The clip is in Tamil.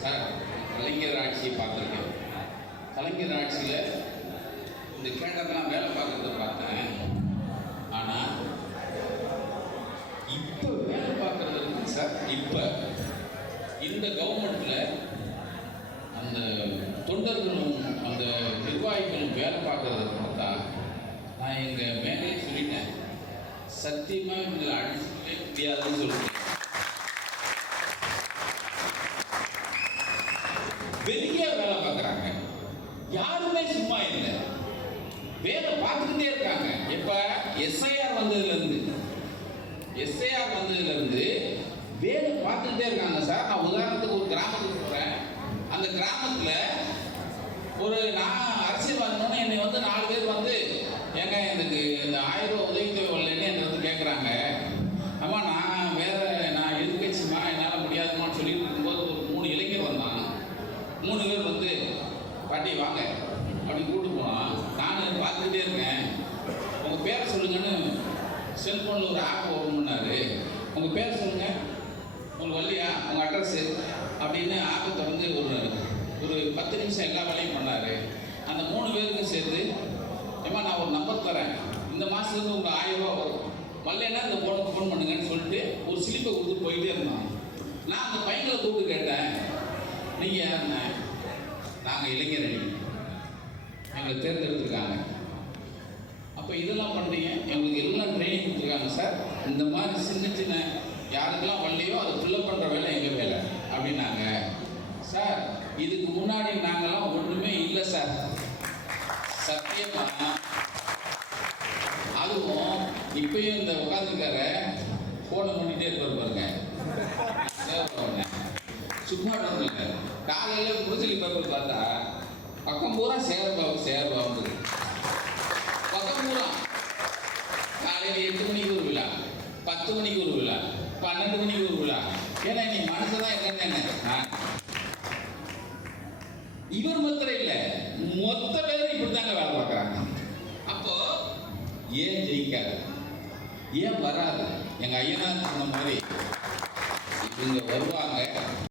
சார், கலைஞர் ஆட்சியை பார்த்துருக்கேன். கலைஞர் ஆட்சியில் இந்த கேடர்லாம் வேலை பார்க்குறத பார்த்தேன். ஆனால் இப்போ வேலை பார்க்குறது இருக்கு சார். இப்போ இந்த கவர்மெண்ட்டில் அந்த தொண்டர்களும் அந்த நிர்வாகிகளும் வேலை பார்க்குறத பார்த்தா நான் எங்கள் மேலே சொல்லிட்டேன், சத்தியமாக இவங்களை அடிச்சுட்டே முடியாதுன்னு சொல்லுவேன். பெரிய வேலை பார்க்குறாங்க, யாருமே சும்மா இல்லை, வேலை பார்த்துக்கிட்டே இருக்காங்க. எப்போ எஸ்ஐஆர் வந்ததுலேருந்து வேலை பார்த்துக்கிட்டே இருக்காங்க சார். நான் உதாரணத்துக்கு ஒரு கிராமத்துக்கு சொல்கிறேன். அந்த கிராமத்தில் நான் அரசியல் வந்தோன்னே என்னை 4 பேர் ஏங்க எனக்கு இந்த 1000 ரூபா உதவித்தொகை வரலன்னு என்னை கேட்குறாங்க. அம்மா நான் எதிர்கட்சிமா என்னால் முடியாதுமான்னு சொல்லிட்டு இருக்கும்போது ஒரு 3 இளைஞர் வந்தாங்க. 3 பேர் பாட்டி வாங்க அப்படி கூப்பிட்டு போனான். நான் பார்த்துக்கிட்டே இருக்கேன். உங்கள் பேரை சொல்லுங்கன்னு செல்ஃபோனில் ஒரு ஆப் ஓப்பன் பண்ணார். உங்கள் பேரை சொல்லுங்கள், உங்களுக்கு வரலையா, உங்கள் அட்ரஸ்ஸு அப்படின்னு ஆப்பை திறந்து ஒரு 10 நிமிஷம் எல்லா வேலையும் பண்ணார். அந்த 3 பேருக்கும் சேர்த்து, ஏம்மா நான் ஒரு நம்பர் தரேன், இந்த மாதத்துலேருந்து உங்களுக்கு 1000 ரூபா வரும், வரலைன்னா இந்த ஃபோனுக்கு ஃபோன் பண்ணுங்கன்னு சொல்லிட்டு ஒரு ஸ்லிப்பை கொடுத்து போயிட்டே இருந்தான். நான் அந்த பையனை கூப்பிட்டு கேட்டேன், நீங்கள் யாருண்ணே? நாங்கள் இளைஞர் அணி, எங்களை தேர்ந்தெடுத்துருக்காங்க. அப்போ இதெல்லாம் பண்ணுறீங்க, எங்களுக்கு எல்லாம் ட்ரைனிங் கொடுத்துருக்காங்க சார். இந்த மாதிரி சின்ன யாருக்கெல்லாம் வரலையோ அதை ஃபில்லப் பண்ணுற வேலை எங்கள் வேலை அப்படின்னாங்க. சார், இதுக்கு முன்னாடி நாங்கள்லாம் ஒன்றுமே இல்லை சார், சத்தியமாக. அதுவும் இப்பயும் இந்த உட்காந்துருக்கார ஃபோனை பண்ணிகிட்டே இருப்பார் பாருங்க, சும்மா இல்லை. காலையில் புதுச்சேரி பேப்பர் பார்த்தா பக்கம் பூரா சேர்பாபு பக்கம் பூரா காலையில் 8 மணிக்கு ஒரு விழா, 10 மணிக்கு ஒரு விழா, 12 மணிக்கு ஒரு விழா. ஏன்னா நீ மனசுதான் என்னன்னு இவர் மாத்திரம் இல்லை, மொத்த பேரும் இப்படித்தாங்க வேலை பார்க்குறாங்க. அப்போ ஏன் ஜெயிக்காது, ஏன் வராது? எங்க ஐயனா சொன்ன மாதிரி இவங்க வருவாங்க,